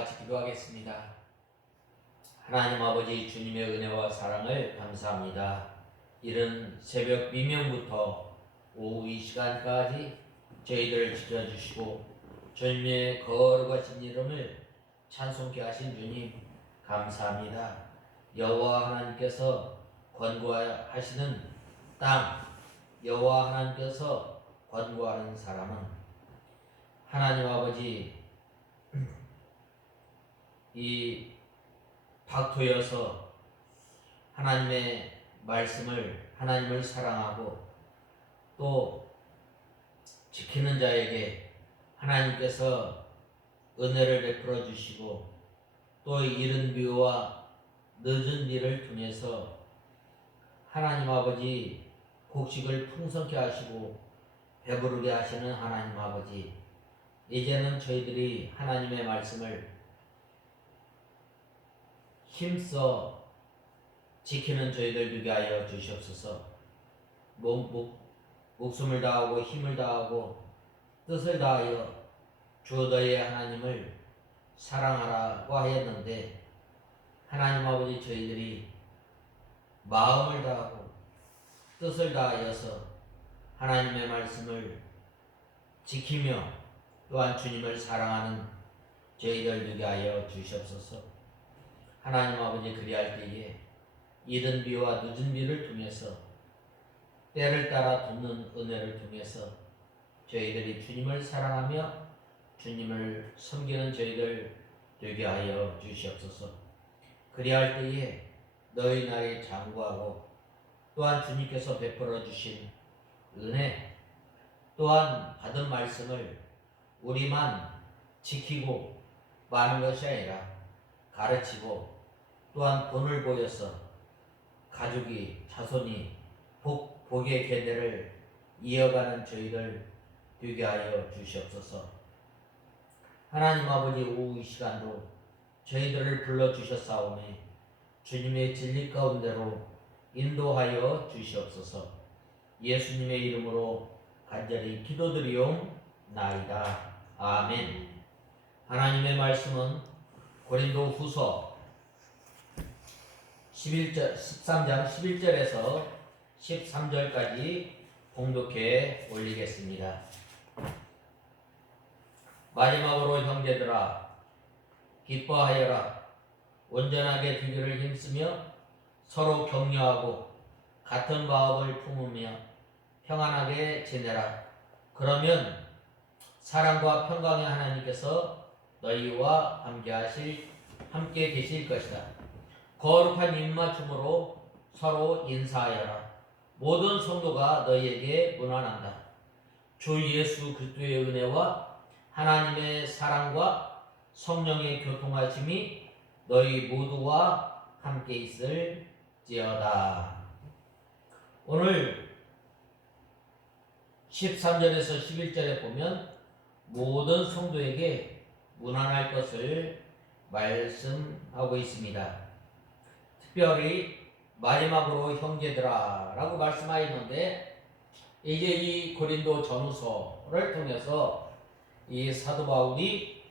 같이 기도하겠습니다. 하나님 아버지 주님의 은혜와 사랑을 감사합니다. 이른 새벽 미명부터 오후 이 시간까지 저희들을 지켜주시고 주님의 거룩하신 이름을 찬송케 하신 주님 감사합니다. 여호와 하나님께서 권고하시는 땅, 여호와 하나님께서 권고하는 사람은 하나님 아버지 이 박토여서 하나님의 말씀을 하나님을 사랑하고 또 지키는 자에게 하나님께서 은혜를 베풀어 주시고 또 이른 비와 늦은 비를 통해서 하나님 아버지 곡식을 풍성케 하시고 배부르게 하시는 하나님 아버지, 이제는 저희들이 하나님의 말씀을 힘써 지키는 저희들 되게 하여 주시옵소서. 목숨을 다하고 힘을 다하고 뜻을 다하여 주 너의 하나님을 사랑하라고 하였는데, 하나님 아버지 저희들이 마음을 다하고 뜻을 다하여서 하나님의 말씀을 지키며 또한 주님을 사랑하는 저희들 되게 하여 주시옵소서. 하나님 아버지, 그리할 때에 이른 비와 늦은 비를 통해서 때를 따라 돕는 은혜를 통해서 저희들이 주님을 사랑하며 주님을 섬기는 저희들 되게 하여 주시옵소서. 그리할 때에 너희 나라에 장구하고 또한 주님께서 베풀어 주신 은혜, 또한 받은 말씀을 우리만 지키고 마는 것이 아니라 가르치고 또한 본을 보여서 가족이 자손이 복의 계대를 이어가는 저희들 되게 하여 주시옵소서. 하나님 아버지, 오후 이 시간도 저희들을 불러주셨사오니 주님의 진리 가운데로 인도하여 주시옵소서. 예수님의 이름으로 간절히 기도드리옵나이다. 아멘. 하나님의 말씀은 고린도 후서 13장 11절에서 13절까지 봉독해 올리겠습니다. 마지막으로 형제들아, 기뻐하여라. 온전하게 되기를 힘쓰며 서로 격려하고 같은 마음을 품으며 평안하게 지내라. 그러면 사랑과 평강의 하나님께서 너희와 함께 계실 것이다. 거룩한 입맞춤으로 서로 인사하여라. 모든 성도가 너희에게 문안한다. 주 예수 그리스도의 은혜와 하나님의 사랑과 성령의 교통하심이 너희 모두와 함께 있을지어다. 오늘 13절에서 11절에 보면 모든 성도에게 문안할 것을 말씀하고 있습니다. 특별히 마지막으로 형제들아 라고 말씀하였는데, 이제 이 고린도 전후서를 통해서 이 사도 바울이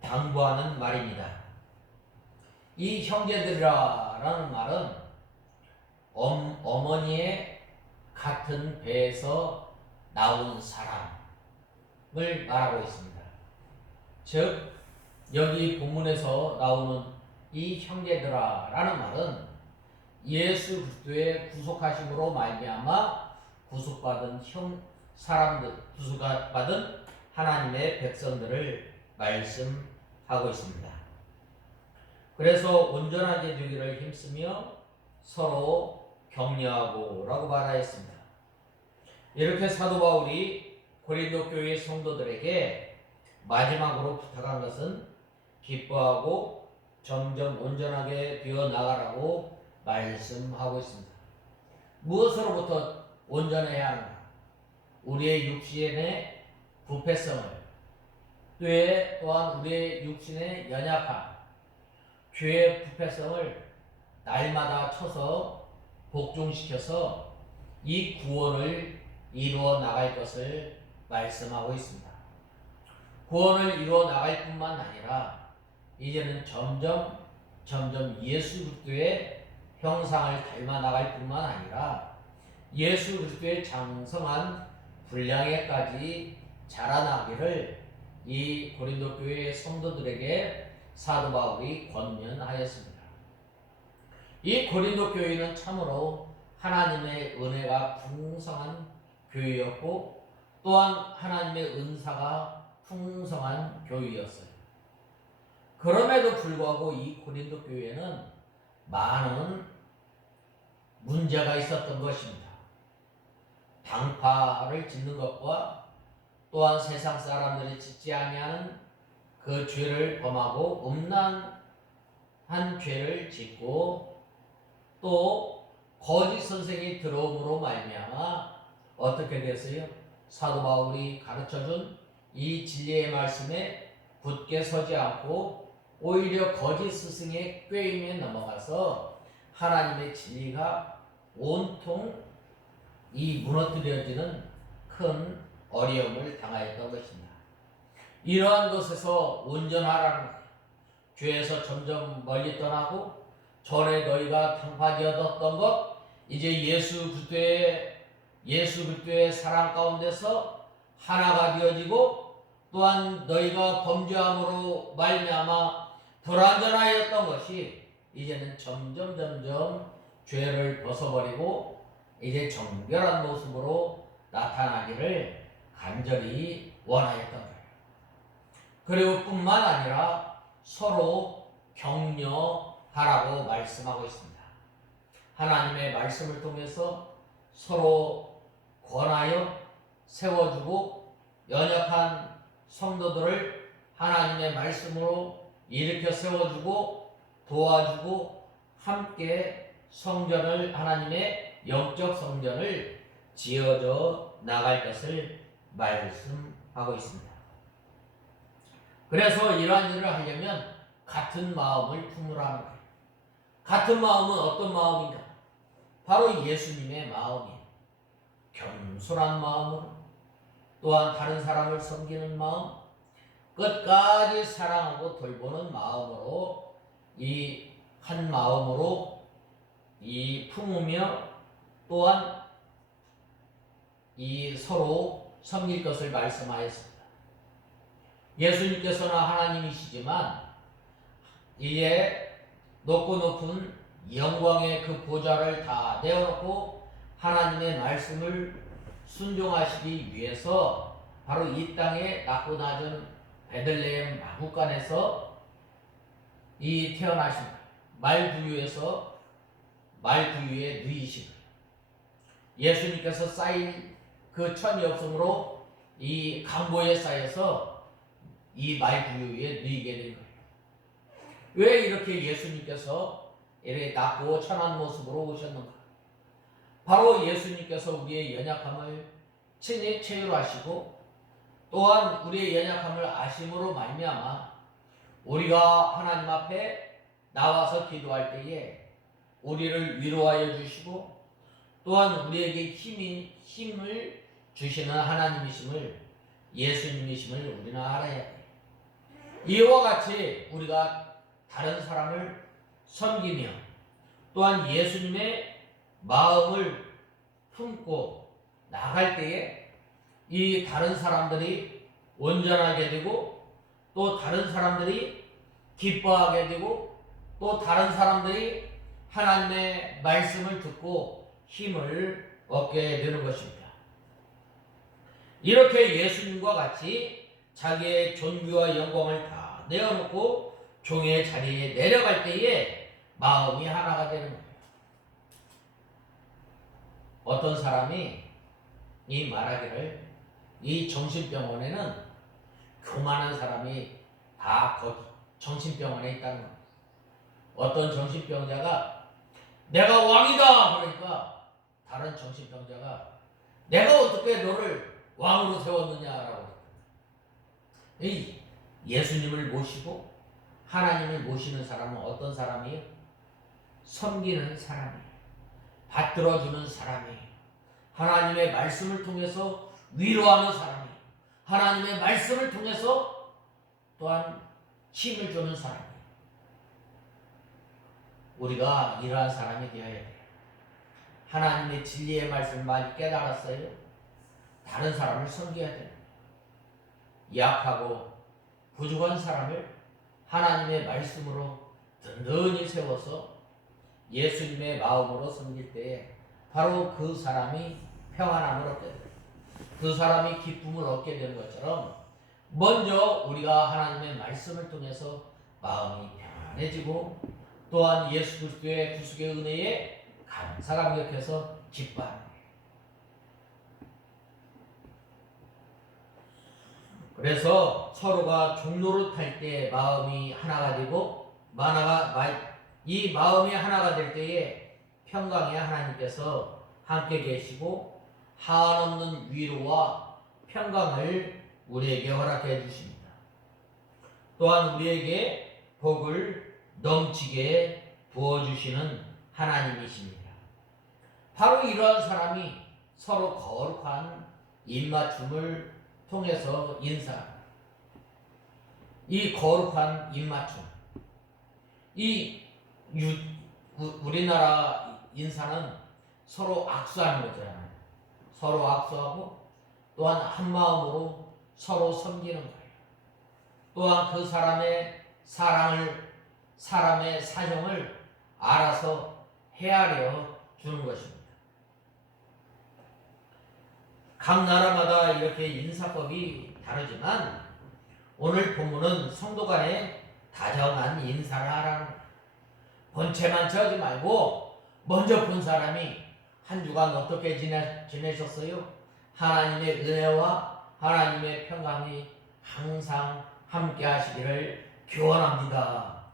당부하는 말입니다. 이 형제들이라 라는 말은 어머니의 같은 배에서 나온 사람을 말하고 있습니다. 즉 여기 본문에서 나오는 이 형제들아 라는 말은 예수 그리스도의 구속하심으로 말미암아 구속받은 구속받은 하나님의 백성들을 말씀하고 있습니다. 그래서 온전하게 되기를 힘쓰며 서로 격려하고 라고 말하였습니다. 이렇게 사도 바울이 고린도 교회 성도들에게 마지막으로 부탁한 것은 기뻐하고 점점 온전하게 되어 나가라고 말씀하고 있습니다. 무엇으로부터 온전해야 하는가? 우리의 육신의 부패성을, 또한 우리의 육신의 연약함, 죄의 부패성을 날마다 쳐서 복종시켜서 이 구원을 이루어 나갈 것을 말씀하고 있습니다. 구원을 이루어 나갈 뿐만 아니라 이제는 점점 예수 그리스도의 형상을 닮아 나갈 뿐만 아니라 예수 그리스도의 장성한 분량에까지 자라나기를 이 고린도 교회의 성도들에게 사도 바울이 권면하였습니다. 이 고린도 교회는 참으로 하나님의 은혜가 풍성한 교회였고 또한 하나님의 은사가 풍성한 교회였어요. 그럼에도 불구하고 이 고린도 교회는 많은 문제가 있었던 것입니다. 방파를 짓는 것과 또한 세상 사람들이 짓지 아니하는 그 죄를 범하고 음란한 죄를 짓고 또 거짓 선생이 들어옴으로 말미암아 어떻게 됐어요? 사도 바울이 가르쳐준 이 진리의 말씀에 굳게 서지 않고 오히려 거짓 스승의 꾀임에 넘어가서 하나님의 진리가 온통 이 무너뜨려지는 큰 어려움을 당하였던 것입니다. 이러한 것에서 온전하라는 거예요. 죄에서 점점 멀리 떠나고 전에 너희가 당파되었던 것 이제 예수 그리스도의 사랑 가운데서 하나가 되어지고 또한 너희가 범죄함으로 말미암아 불완전하였던 것이 이제는 점점 죄를 벗어버리고 이제 정결한 모습으로 나타나기를 간절히 원하였던 거예요. 그리고 뿐만 아니라 서로 격려하라고 말씀하고 있습니다. 하나님의 말씀을 통해서 서로 권하여 세워주고 연약한 성도들을 하나님의 말씀으로 일으켜 세워주고 도와주고 함께 성전을 하나님의 영적 성전을 지어져 나갈 것을 말씀하고 있습니다. 그래서 이러한 일을 하려면 같은 마음을 품으라는 거예요. 같은 마음은 어떤 마음인가? 바로 예수님의 마음이에요. 겸손한 마음으로 또한 다른 사람을 섬기는 마음, 끝까지 사랑하고 돌보는 마음으로 이 한 마음으로 이 품으며 또한 이 서로 섬길 것을 말씀하였습니다. 예수님께서는 하나님이시지만 이에 높고 높은 영광의 그 보좌를 다 내어놓고 하나님의 말씀을 순종하시기 위해서 바로 이 땅에 낮고 낮은 베들레헴 마구간에서 이 태어나신 말구유에서 말구유에 누이신 예수님께서 쌓인 그 천이 없으므로 이 강보에 쌓여서 이 말구유에 누이게 된 거예요. 왜 이렇게 예수님께서 이렇게 낮고 천한 모습으로 오셨는가? 바로 예수님께서 우리의 연약함을 친히 체휼하시고 또한 우리의 연약함을 아심으로 말미암아 우리가 하나님 앞에 나와서 기도할 때에 우리를 위로하여 주시고 또한 우리에게 힘을 주시는 하나님이심을 예수님이심을 우리는 알아야 돼요. 이와 같이 우리가 다른 사람을 섬기며 또한 예수님의 마음을 품고 나갈 때에 이 다른 사람들이 온전하게 되고 또 다른 사람들이 기뻐하게 되고 또 다른 사람들이 하나님의 말씀을 듣고 힘을 얻게 되는 것입니다. 이렇게 예수님과 같이 자기의 존귀와 영광을 다 내어놓고 종의 자리에 내려갈 때에 마음이 하나가 되는 거예요. 어떤 사람이 이 말하기를 이 정신병원에는 교만한 사람이 다 거기 정신병원에 있다는 겁니다. 어떤 정신병자가 내가 왕이다 그러니까 다른 정신병자가 내가 어떻게 너를 왕으로 세웠느냐라고 이 예수님을 모시고 하나님을 모시는 사람은 어떤 사람이에요? 섬기는 사람이에요. 받들어주는 사람이에요. 하나님의 말씀을 통해서 위로하는 사람이에요. 하나님의 말씀을 통해서 또한 힘을 주는 사람이에요. 우리가 이러한 사람이 되어야 돼요. 하나님의 진리의 말씀을 많이 깨달았어요. 다른 사람을 섬겨야 돼요. 약하고 부족한 사람을 하나님의 말씀으로 든든히 세워서 예수님의 마음으로 섬길 때에 바로 그 사람이 평안함을 얻게 돼요. 그 사람이 기쁨을 얻게 되는 것처럼 먼저 우리가 하나님의 말씀을 통해서 마음이 평안해지고 또한 예수 그리스도의 구속의 은혜에 감사감격해서 기뻐합니다. 그래서 서로가 종로를 탈 때 마음이 하나가 되고 이 마음이 하나가 될 때에 평강의 하나님께서 함께 계시고 한없는 위로와 평강을 우리에게 허락해 주십니다. 또한 우리에게 복을 넘치게 부어주시는 하나님이십니다. 바로 이러한 사람이 서로 거룩한 입맞춤을 통해서 인사합니다. 이 거룩한 입맞춤, 우리나라 인사는 서로 악수하는 거잖아요. 서로 악수하고 또한 한 마음으로 서로 섬기는 거예요. 또한 그 사람의 사람의 사정을 알아서 헤아려 주는 것입니다. 각 나라마다 이렇게 인사법이 다르지만 오늘 본문은 성도 간에 다정한 인사를 하라는 거예요. 본체만치 하지 말고 먼저 본 사람이 한 주간 어떻게 지내셨어요? 하나님의 은혜와 하나님의 평강이 항상 함께 하시기를 기원합니다.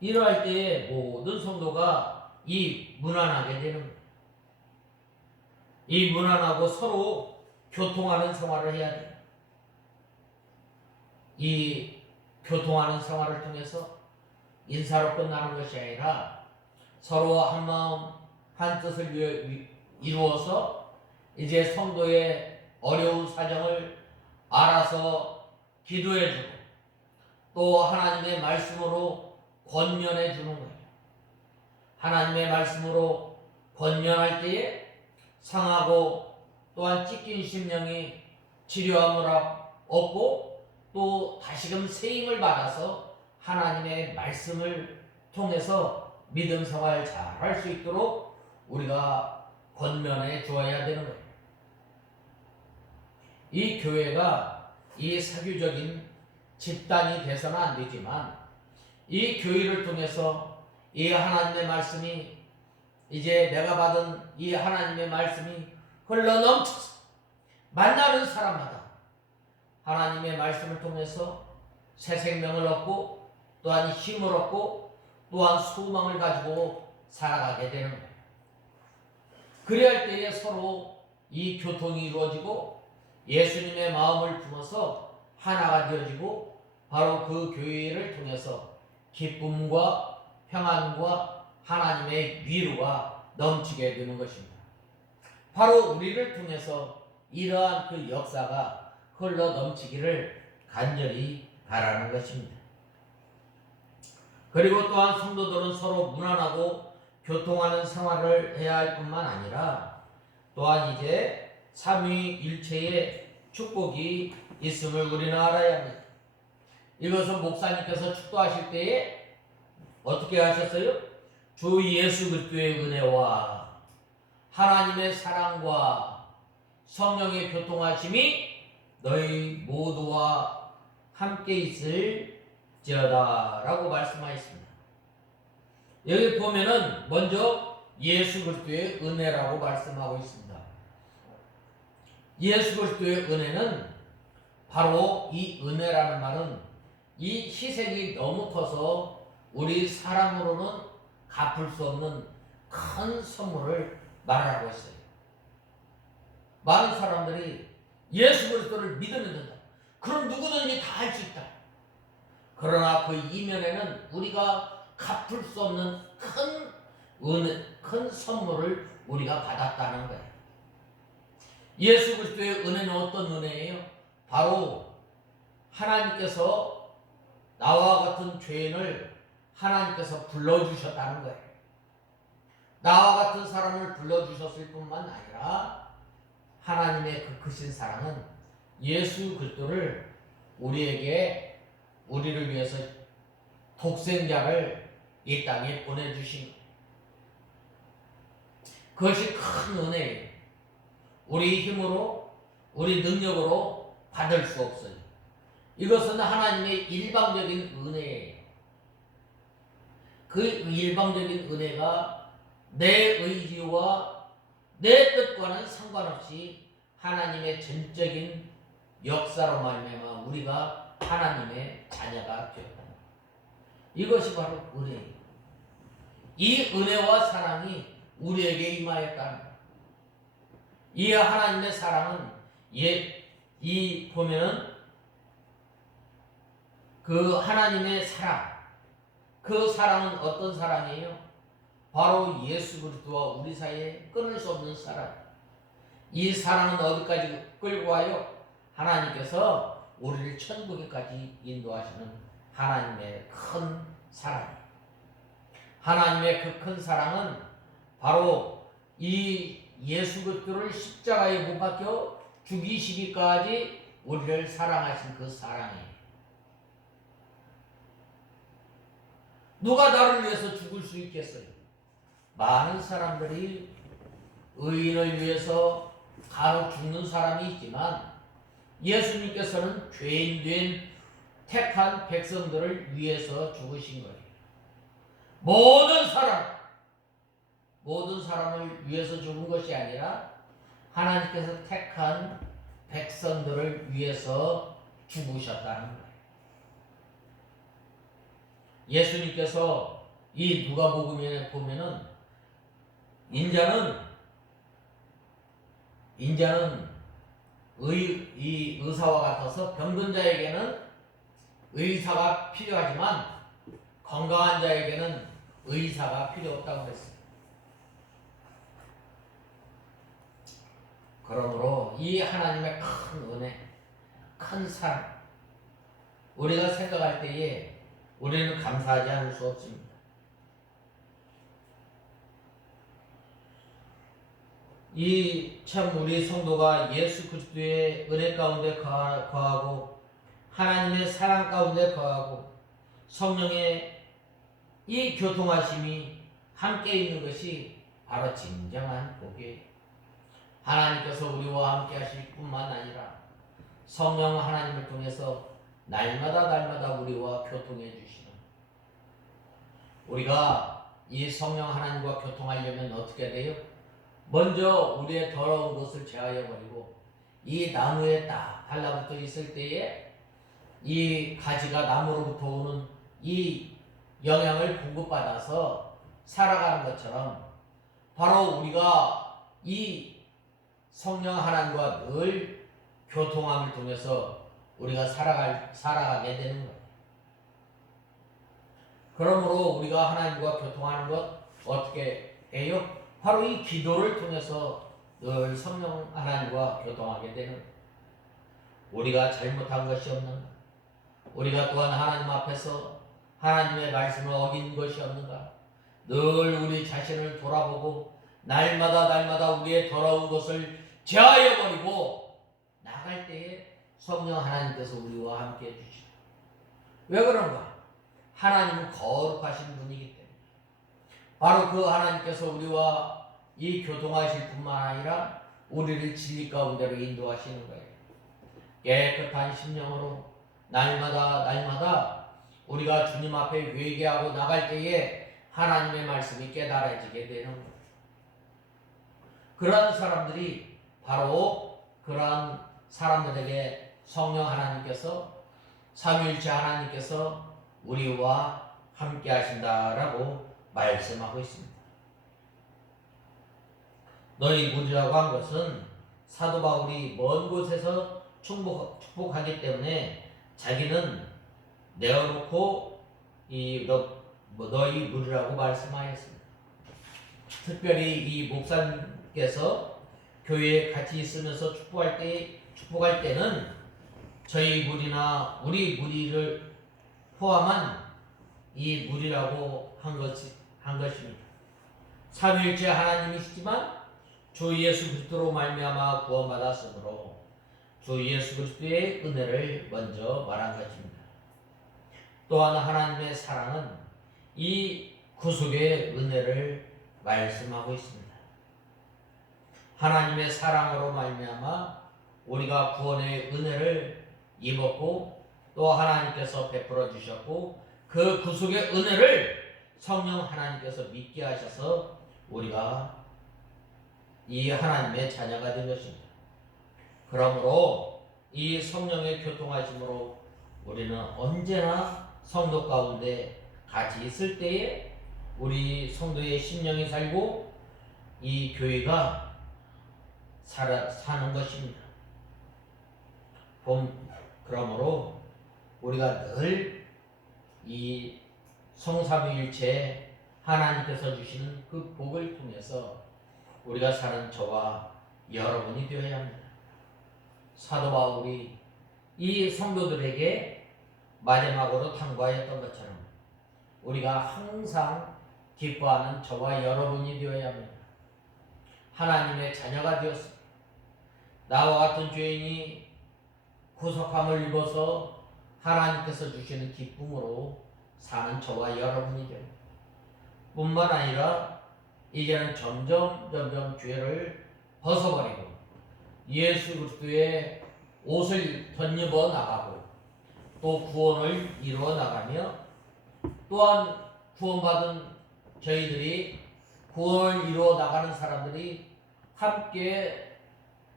이러할 때에 모든 성도가 이 무난하게 되는 거예요. 이 무난하고 서로 교통하는 생활을 해야 돼요. 이 교통하는 생활을 통해서 인사로 끝나는 것이 아니라 서로 한 마음 한 뜻을 이루어서 이제 성도의 어려운 사정을 알아서 기도해주고 또 하나님의 말씀으로 권면해 주는 거예요. 하나님의 말씀으로 권면할 때에 상하고 또한 찢긴 심령이 치료함을 얻고 또 다시금 새 힘을 받아서 하나님의 말씀을 통해서 믿음 생활 잘 할 수 있도록 우리가 권면해 주어야 되는 거예요. 이 교회가 이 사교적인 집단이 돼서는 안 되지만 이 교회를 통해서 이 하나님의 말씀이 이제 내가 받은 이 하나님의 말씀이 흘러넘쳐서 만나는 사람마다 하나님의 말씀을 통해서 새 생명을 얻고 또한 힘을 얻고 또한 소망을 가지고 살아가게 되는 거예요. 그래야 할 때에 서로 이 교통이 이루어지고 예수님의 마음을 품어서 하나가 되어지고 바로 그 교회를 통해서 기쁨과 평안과 하나님의 위로가 넘치게 되는 것입니다. 바로 우리를 통해서 이러한 그 역사가 흘러 넘치기를 간절히 바라는 것입니다. 그리고 또한 성도들은 서로 무난하고 교통하는 생활을 해야 할 뿐만 아니라 또한 이제 삼위일체의 축복이 있음을 우리는 알아야 합니다. 이것은 목사님께서 축도하실 때에 어떻게 하셨어요? 주 예수 그리스도의 은혜와 하나님의 사랑과 성령의 교통하심이 너희 모두와 함께 있을지어다 라고 말씀하셨습니다. 여기 보면은 먼저 예수 그리스도의 은혜라고 말씀하고 있습니다. 예수 그리스도의 은혜는 바로 이 은혜라는 말은 이 희생이 너무 커서 우리 사람으로는 갚을 수 없는 큰 선물을 말하고 있어요. 많은 사람들이 예수 그리스도를 믿으면 된다. 그럼 누구든지 다 할 수 있다. 그러나 그 이면에는 우리가 갚을 수 없는 큰 은혜, 큰 선물을 우리가 받았다는 거예요. 예수 그리스도의 은혜는 어떤 은혜예요? 바로 하나님께서 나와 같은 죄인을 하나님께서 불러주셨다는 거예요. 나와 같은 사람을 불러주셨을 뿐만 아니라 하나님의 그 크신 사랑은 예수 그리스도를 우리를 위해서 독생자를 이 땅에 보내주신 거예요. 그것이 큰 은혜예요. 우리 힘으로, 우리 능력으로 받을 수 없어요. 이것은 하나님의 일방적인 은혜예요. 그 일방적인 은혜가 내 의지와 내 뜻과는 상관없이 하나님의 전적인 역사로 말미암아 우리가 하나님의 자녀가 되었다. 이것이 바로 은혜예요. 이 은혜와 사랑이 우리에게 임하였다는 거예요. 이 하나님의 사랑은 이 보면은 그 하나님의 사랑, 그 사랑은 어떤 사랑이에요? 바로 예수 그리스도와 우리 사이에 끊을 수 없는 사랑. 이 사랑은 어디까지 끌고 와요? 하나님께서 우리를 천국에까지 인도하시는 하나님의 큰 사랑. 하나님의 그 큰 사랑은 바로 이 예수 그리스도를 십자가에 못 박혀 죽이시기까지 우리를 사랑하신 그 사랑이에요. 누가 나를 위해서 죽을 수 있겠어요? 많은 사람들이 의인을 위해서 간혹 죽는 사람이 있지만 예수님께서는 죄인 된 택한 백성들을 위해서 죽으신 거예요. 모든 사람을 위해서 죽은 것이 아니라 하나님께서 택한 백성들을 위해서 죽으셨다는 거예요. 예수님께서 이 누가복음에 보면은 인자는 이 의사와 같아서 병든 자에게는 의사가 필요하지만 건강한 자에게는 의사가 필요 없다고 했어요. 그러므로 이 하나님의 큰 은혜, 큰 사랑, 우리가 생각할 때에 우리는 감사하지 않을 수 없습니다. 이 참 우리 성도가 예수 그리스도의 은혜 가운데 거하고 하나님의 사랑 가운데 거하고 성령의 이 교통하심이 함께 있는 것이 바로 진정한 복이에요. 하나님께서 우리와 함께 하실 뿐만 아니라 성령 하나님을 통해서 날마다 우리와 교통해 주시는, 우리가 이 성령 하나님과 교통하려면 어떻게 돼요? 먼저 우리의 더러운 것을 제하여 버리고 이 나무에 딱 달라붙어 있을 때에 이 가지가 나무로부터 오는 이 영향을 공급받아서 살아가는 것처럼 바로 우리가 이 성령 하나님과 늘 교통함을 통해서 우리가 살아가게 되는 거예요. 그러므로 우리가 하나님과 교통하는 것 어떻게 해요? 바로 이 기도를 통해서 늘 성령 하나님과 교통하게 되는 거예요. 우리가 잘못한 것이 없는가? 우리가 또한 하나님 앞에서 하나님의 말씀을 어긴 것이 없는가? 늘 우리 자신을 돌아보고 날마다 우리의 더러운 것을 제하여 버리고 나갈 때에 성령 하나님께서 우리와 함께 해주시죠. 왜 그런가? 하나님은 거룩하신 분이기 때문에 바로 그 하나님께서 우리와 이 교통하실 뿐만 아니라 우리를 진리 가운데로 인도하시는 거예요. 깨끗한 심령으로 날마다 우리가 주님 앞에 회개하고 나갈 때에 하나님의 말씀이 깨달아지게 되는 거예요. 그러한 사람들이 바로 그러한 사람들에게 성령 하나님께서, 삼위일체 하나님께서 우리와 함께 하신다라고 말씀하고 있습니다. 너희 무리라고 한 것은 사도 바울이 먼 곳에서 축복하기 때문에 자기는 내어놓고 너희 무리라고 말씀하였습니다. 특별히 이 목사님께서 교회에 같이 있으면서 축복할 때는 저희 무리나 우리 무리를 포함한 이 무리라고 한 것입니다. 삼위일체 하나님이시지만 주 예수 그리스도로 말미암아 구원받았으므로 주 예수 그리스도의 은혜를 먼저 말한 것입니다. 또한 하나님의 사랑은 이 구속의 은혜를 말씀하고 있습니다. 하나님의 사랑으로 말미암아 우리가 구원의 은혜를 입었고 또 하나님께서 베풀어 주셨고 그 구속의 은혜를 성령 하나님께서 믿게 하셔서 우리가 이 하나님의 자녀가 된 것입니다. 그러므로 이 성령의 교통하심으로 우리는 언제나 성도 가운데 같이 있을 때에 우리 성도의 심령이 살고 이 교회가 사는 것입니다. 그러므로 우리가 늘 이 성삼위일체 하나님께서 주시는 그 복을 통해서 우리가 사는 저와 여러분이 되어야 합니다. 사도 바울이 이 성도들에게 마지막으로 당부하였던 것처럼 우리가 항상 기뻐하는 저와 여러분이 되어야 합니다. 하나님의 자녀가 되었습니다. 나와 같은 죄인이 구속함을 입어서 하나님께서 주시는 기쁨으로 사는 저와 여러분이 됩니다. 뿐만 아니라 이제는 점점 죄를 벗어버리고 예수 그리스도의 옷을 덧입어 나가고 또 구원을 이루어 나가며 또한 구원받은 저희들이 구원을 이루어 나가는 사람들이 함께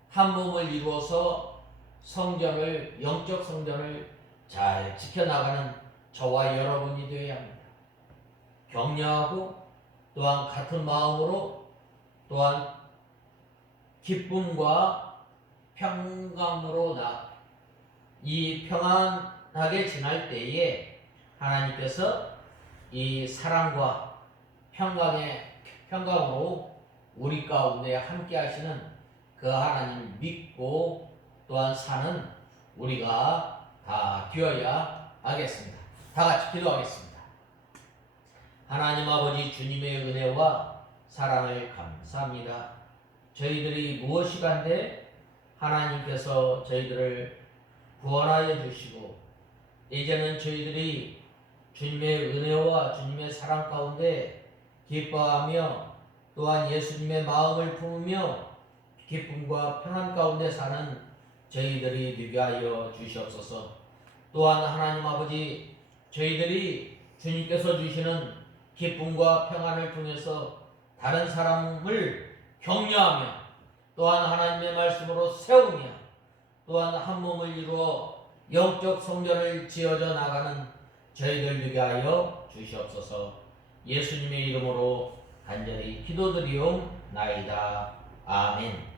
한 몸을 이루어서 성전을 영적 성전을 잘 지켜나가는 저와 여러분이 되어야 합니다. 격려하고 또한 같은 마음으로 또한 기쁨과 평강으로 이 평안하게 지날 때에 하나님께서 이 사랑과 평강으로 우리 가운데 함께 하시는 그 하나님 믿고 또한 사는 우리가 다 되어야 하겠습니다. 다 같이 기도하겠습니다. 하나님 아버지 주님의 은혜와 사랑을 감사합니다. 저희들이 무엇이간데 하나님께서 저희들을 구원하여 주시고 이제는 저희들이 주님의 은혜와 주님의 사랑 가운데 기뻐하며 또한 예수님의 마음을 품으며 기쁨과 평안 가운데 사는 저희들이 되게 하여 주시옵소서. 또한 하나님 아버지 저희들이 주님께서 주시는 기쁨과 평안을 통해서 다른 사람을 격려하며 또한 하나님의 말씀으로 세우며 또한 한 몸을 이루어 영적 성전을 지어져 나가는 저희들 되게 하여 주시옵소서. 예수님의 이름으로 간절히 기도드리옵나이다. 아멘.